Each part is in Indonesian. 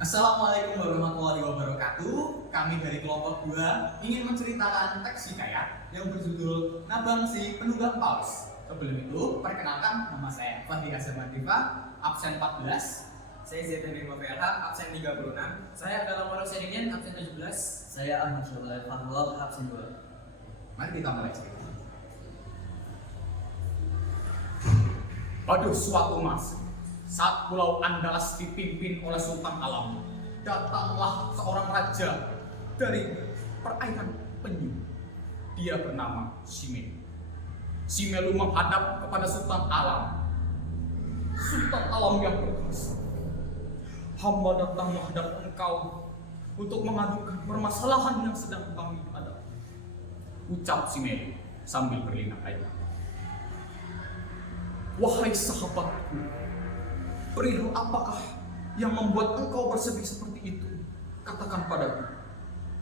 Assalamualaikum warahmatullahi wabarakatuh. Kami dari kelompok 2 ingin menceritakan teks hikayat yang berjudul Nabang si Penunggang Paus. Sebelum itu, perkenalkan nama saya Fahdi Azam Diva, absen 14. Saya Zainuddin VLH, absen 36. Saya adalah Moro Sedinian, absen 17. Saya Ahmad Syabal Fahwal, absen 2. Mari kita mulai cerita. Pada suatu masa, saat Pulau Andalas dipimpin oleh Sultan Alam, datanglah seorang raja dari perairan penyu. Dia bernama Simelu. Simelu menghadap kepada Sultan Alam. Sultan Alam yang berkuasa, hamba datang menghadap engkau untuk mengadukan permasalahan yang sedang kami hadapi. Ucap Simelu sambil berlinang air mata. Wahai sahabatku, perihal apakah yang membuat engkau bersedih seperti itu? Katakan padaku.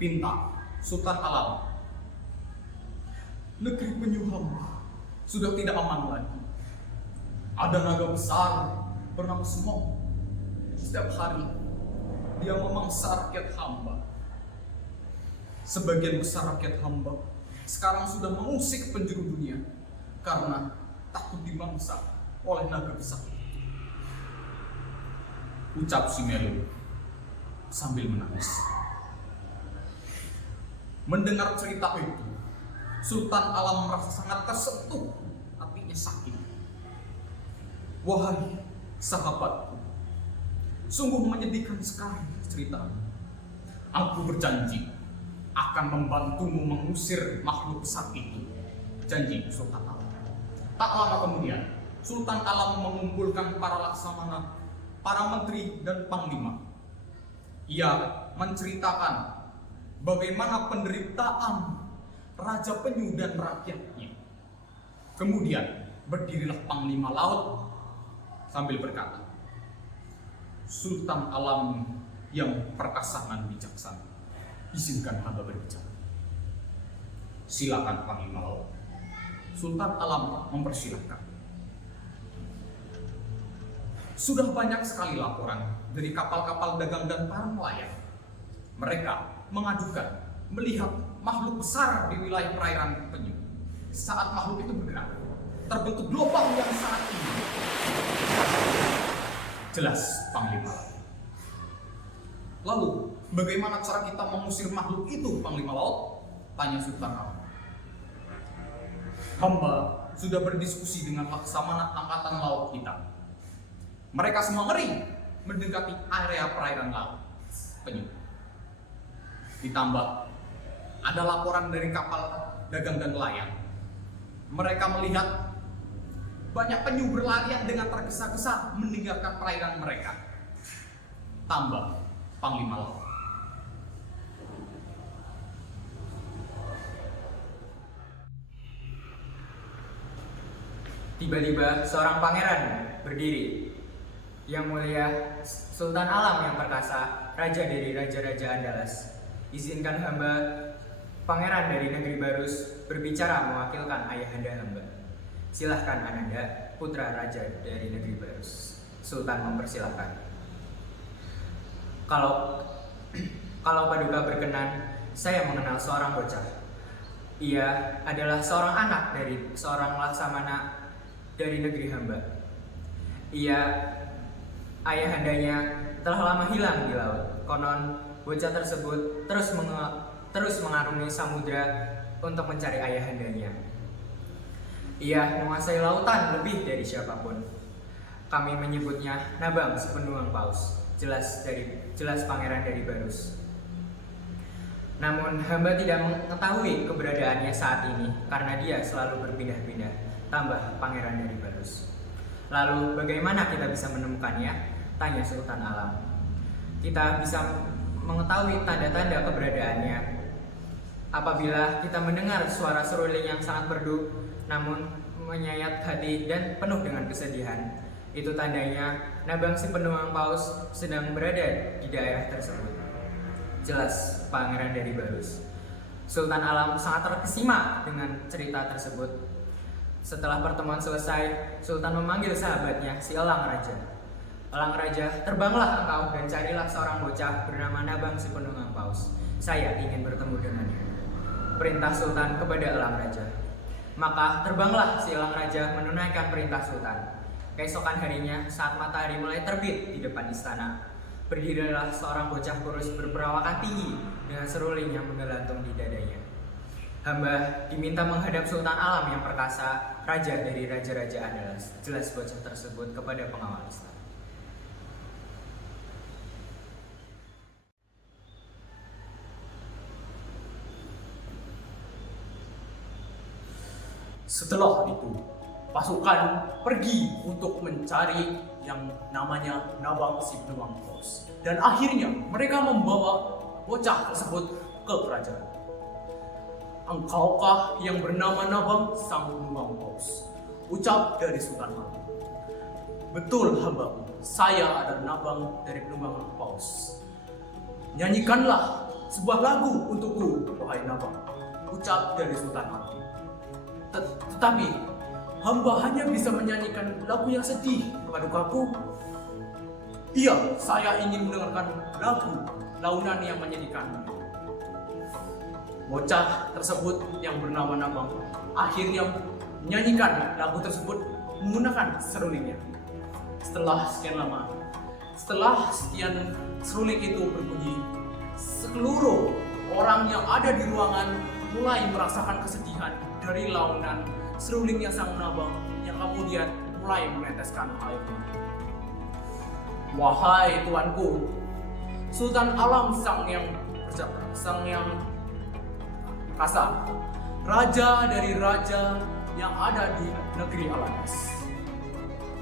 Pinta Sultan Alam. Negeri penyu hamba sudah tidak aman lagi. Ada naga besar bernama Semong. Setiap hari dia memangsa rakyat hamba. Sebagian besar rakyat hamba sekarang sudah mengusik penjuru dunia karena takut dimangsa oleh naga besar. Ucap Simelu sambil menangis. Mendengar cerita itu, Sultan Alam merasa sangat tersentuh, hatinya sakit. Wahai sahabatku, sungguh menyedihkan sekali ceritamu. Aku berjanji akan membantumu mengusir makhluk besar itu. Janji Sultan Alam. Tak lama kemudian, Sultan Alam mengumpulkan para laksamana, para menteri dan panglima. Ia menceritakan bagaimana penderitaan Raja Penyu dan rakyatnya. Kemudian berdirilah panglima laut sambil berkata, Sultan Alam yang perkasa dan bijaksana, izinkan hamba berbicara. Silakan panglima laut. Sultan Alam mempersilahkan. Sudah banyak sekali laporan dari kapal-kapal dagang dan para nelayan. Mereka mengadukan melihat makhluk besar di wilayah perairan penyu. Saat makhluk itu bergerak, terbentuk gelombang yang sangat tinggi. Jelas, Panglima. Lalu, bagaimana cara kita mengusir makhluk itu, Panglima Laut? Tanya Sultan Alam. Hamba sudah berdiskusi dengan laksamana angkatan laut kita. Mereka semua ngeri mendekati area perairan laut penyu. Ditambah ada laporan dari kapal dagang dan nelayan. Mereka melihat banyak penyu berlarian dengan tergesa-gesa meninggalkan perairan mereka. Tambah Panglima Laut. Tiba-tiba seorang pangeran berdiri. Yang mulia Sultan Alam yang perkasa, raja dari raja-raja Andalas. Izinkan hamba, pangeran dari negeri Barus, berbicara mewakilkan ayahanda hamba. Silahkan Ananda, putra raja dari negeri Barus. Sultan mempersilahkan. Kalau paduka berkenan, saya mengenal seorang bocah. Ia adalah seorang anak dari seorang laksamana dari negeri hamba. Ayahandanya telah lama hilang di laut. Konon bocah tersebut terus mengarungi samudra untuk mencari ayahandanya. Ia menguasai lautan lebih dari siapapun. Kami menyebutnya Nabang si Penunggang Paus. Jelas pangeran dari Barus. Namun hamba tidak mengetahui keberadaannya saat ini karena dia selalu berpindah-pindah. Tambah pangeran dari Barus. Lalu bagaimana kita bisa menemukannya? Tanya Sultan Alam. Kita bisa mengetahui tanda-tanda keberadaannya apabila kita mendengar suara seruling yang sangat merdu namun menyayat hati dan penuh dengan kesedihan. Itu tandanya Nabang si Penunggang Paus sedang berada di daerah tersebut. Jelas pangeran dari Barus. Sultan Alam sangat terkesima dengan cerita tersebut. Setelah pertemuan selesai, Sultan memanggil sahabatnya si Elang Raja. Elang raja, terbanglah engkau dan carilah seorang bocah bernama Nabang si penunggang paus. Saya ingin bertemu dengannya. Perintah sultan kepada elang raja. Maka terbanglah si elang raja menunaikan perintah sultan. Keesokan harinya, saat matahari mulai terbit di depan istana, berdirilah seorang bocah kurus berperawakan tinggi dengan seruling yang menggelantung di dadanya. Hamba diminta menghadap Sultan Alam yang perkasa, raja dari raja-raja Andalas. Jelas bocah tersebut kepada pengawal istana. Setelah itu, pasukan pergi untuk mencari yang namanya Nabang si penunggang paus. Dan akhirnya mereka membawa bocah tersebut ke kerajaan. Engkaukah yang bernama Nabang sang penunggang paus? Ucap dari Sultan Alam. Betul hamba, saya adalah Nabang dari penunggang paus. Nyanyikanlah sebuah lagu untukku, wahai Nabang. Ucap dari Sultan Alam. Tetapi hamba hanya bisa menyanyikan lagu yang sedih padukaku. Iya, saya ingin mendengarkan lagu launan yang menyedihkan. Bocah tersebut yang bernama Nabang akhirnya menyanyikan lagu tersebut menggunakan serulingnya. Setelah sekian seruling itu berbunyi, seluruh orang yang ada di ruangan mulai merasakan kesedihan dari launan serulingnya sang Nabang yang kemudian mulai meneteskan air mata. Wahai tuanku, Sultan Alam sang yang kasa, raja dari raja yang ada di negeri Alanas.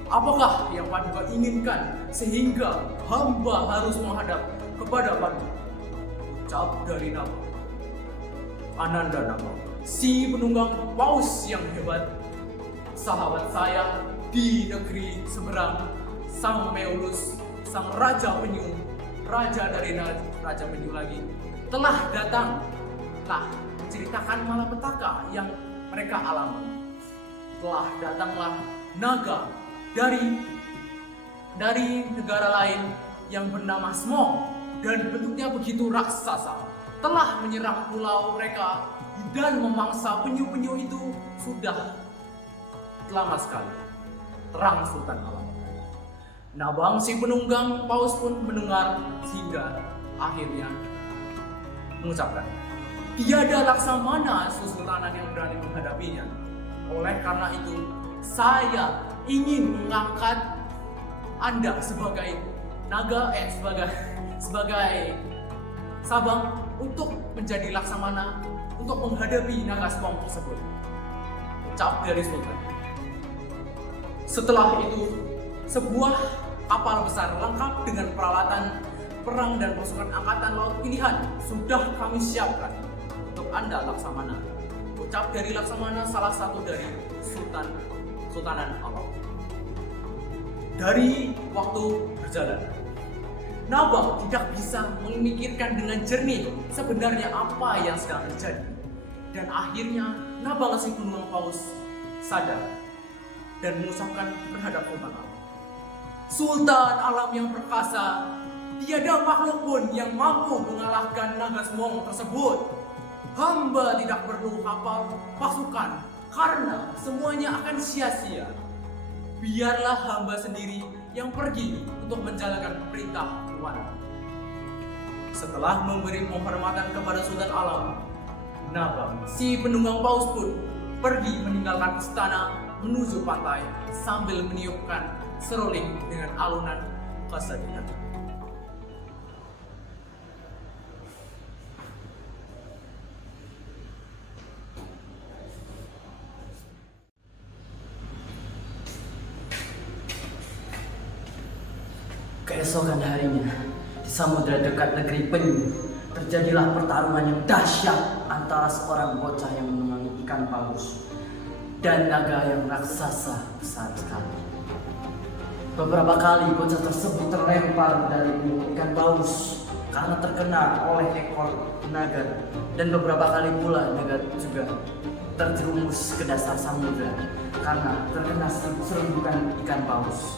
Apakah yang Paduka inginkan sehingga hamba harus menghadap kepada Paduka? Ucap dari Nabang. Ananda Nabang, si penunggang paus yang hebat, sahabat saya di negeri seberang, sang Meulus, sang raja penyu, raja dari raja penyu lagi, telah datang, telah menceritakan malapetaka yang mereka alami. Telah datanglah naga dari negara lain yang bernama Smog dan bentuknya begitu raksasa, telah menyerang pulau mereka dan memangsa penyu-penyu itu sudah lama sekali. Terang Sultan Alam. Nabang si penunggang paus pun mendengar sehingga akhirnya mengucapkan, tiada laksamana Sultanan yang berani menghadapinya. Oleh karena itu, saya ingin mengangkat Anda sebagai naga, sebagai Sabang untuk menjadi laksamana untuk menghadapi naga Smog tersebut. Ucap dari Sultan. Setelah itu, sebuah kapal besar lengkap dengan peralatan perang dan pasukan angkatan laut pilihan sudah kami siapkan untuk Anda laksamana. Ucap dari laksamana salah satu dari Sultanan Alam. Dari waktu berjalan, Nabang tidak bisa memikirkan dengan jernih sebenarnya apa yang sedang terjadi. Dan akhirnya Nabang si penunggang paus sadar dan mengucapkan terhadap Sultan Alam. Sultan Alam yang perkasa, tiada makhluk pun yang mampu mengalahkan naga Smog tersebut. Hamba tidak perlu kapal pasukan karena semuanya akan sia-sia. Biarlah hamba sendiri yang pergi untuk menjalankan perintah Tuan. Setelah memberi penghormatan kepada Sultan Alam, Nabang si penunggang paus pun pergi meninggalkan istana menuju pantai sambil meniupkan seruling dengan alunan kesedihan. Keesokan harinya, di samudera dekat negeri Penyu, terjadilah pertarungan yang dahsyat antara seorang bocah yang menunggangi ikan paus dan naga yang raksasa besar sekali. Beberapa kali bocah tersebut terlempar dari ikan paus karena terkena oleh ekor naga, dan beberapa kali pula naga juga terjerumus ke dasar samudera karena terkena serbukan ikan paus.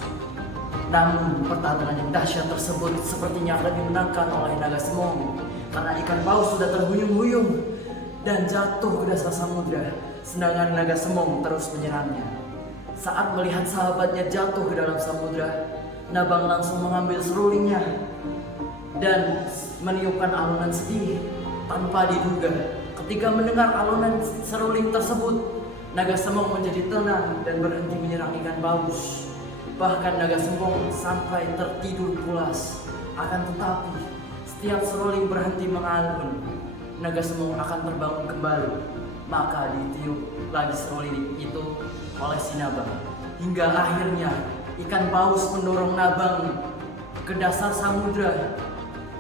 Namun pertarungan yang dahsyat tersebut sepertinya akan dimenangkan oleh naga semong karena ikan paus sudah terhuyung-huyung dan jatuh ke dasar samudra, sedangkan naga semong terus menyerangnya. Saat melihat sahabatnya jatuh ke dalam samudra, Nabang langsung mengambil serulingnya dan meniupkan alunan sedih tanpa diduga. Ketika mendengar alunan seruling tersebut, naga semong menjadi tenang dan berhenti menyerang ikan paus. Bahkan naga semong sampai tertidur pulas. Akan tetapi, setiap seruling berhenti mengalun, naga semong akan terbangun kembali. Maka ditiup lagi seruling itu oleh si Nabang. Hingga akhirnya ikan paus mendorong Nabang ke dasar samudra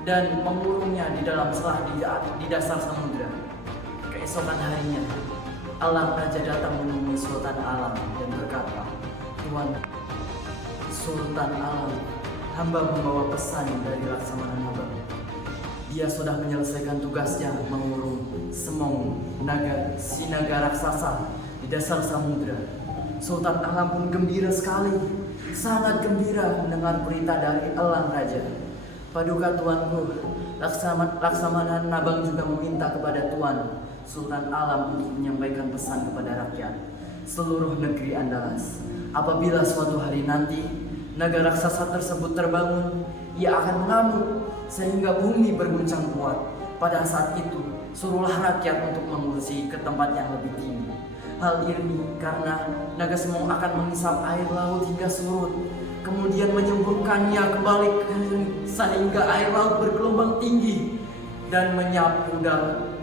dan mengurungnya di dalam selah di dasar samudra. Keesokan harinya, Alam Raja datang menemui Sultan Alam dan berkata, "Tuan Sultan Alam, hamba membawa pesan dari Laksamana Nabang. Dia sudah menyelesaikan tugasnya mengurung semong si naga raksasa di dasar samudra." Sultan Alam pun gembira sekali, sangat gembira mendengar berita dari Alam Raja. "Paduka tuanku, Laksamana Nabang juga meminta kepada Tuan Sultan Alam untuk menyampaikan pesan kepada rakyat seluruh negeri Andalas. Apabila suatu hari nanti naga raksasa tersebut terbangun, ia akan mengamuk sehingga bumi berguncang kuat. Pada saat itu, suruhlah rakyat untuk mengungsi ke tempat yang lebih tinggi. Hal ini karena naga semong akan mengisap air laut hingga surut, kemudian menyemburkannya kembali sehingga air laut bergelombang tinggi dan menyapu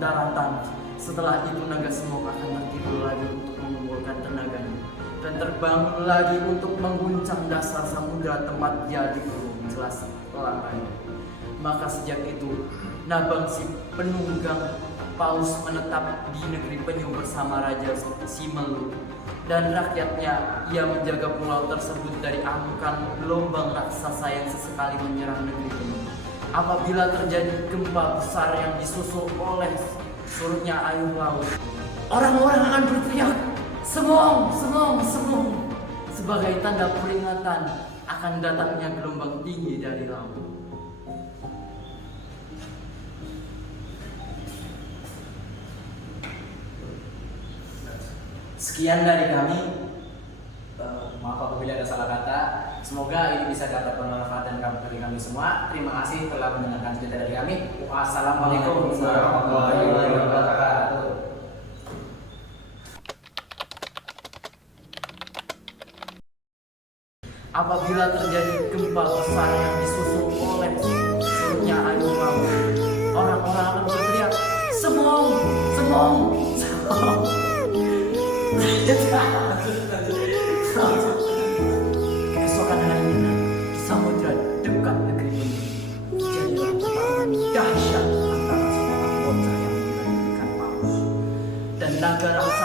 daratan. Setelah itu naga semong akan tertidur lagi untuk mengumpulkan tenaganya dan terbangun lagi untuk mengguncang dasar samudra tempat dia dikurung." Jelas pelangannya. Maka sejak itu, Nabang si penunggang paus menetap di negeri penyu bersama Raja Simelu dan rakyatnya. Ia menjaga pulau tersebut dari amukan gelombang raksasa yang sesekali menyerang negeri penyu. Apabila terjadi gempa besar yang disusul oleh surutnya air laut, orang-orang akan berteriak, "Semong, semong, semong," sebagai tanda peringatan akan datangnya gelombang tinggi dari laut. Sekian dari kami. Maaf apabila ada salah kata. Semoga ini bisa dapat bermanfaat dan bagi kami semua. Terima kasih telah mendengarkan cerita dari kami. Wassalamualaikum warahmatullahi wabarakatuh. Apabila terjadi gempa besar yang disusul oleh surutnya air laut, orang-orang akan berteriak, "Semong, semong, semong." Keesokan harinya, di samudra dekat negeri ini, terjadilah pertarungan dahsyat antara seorang bocah yang menggunakan ikan paus dan naga raksasa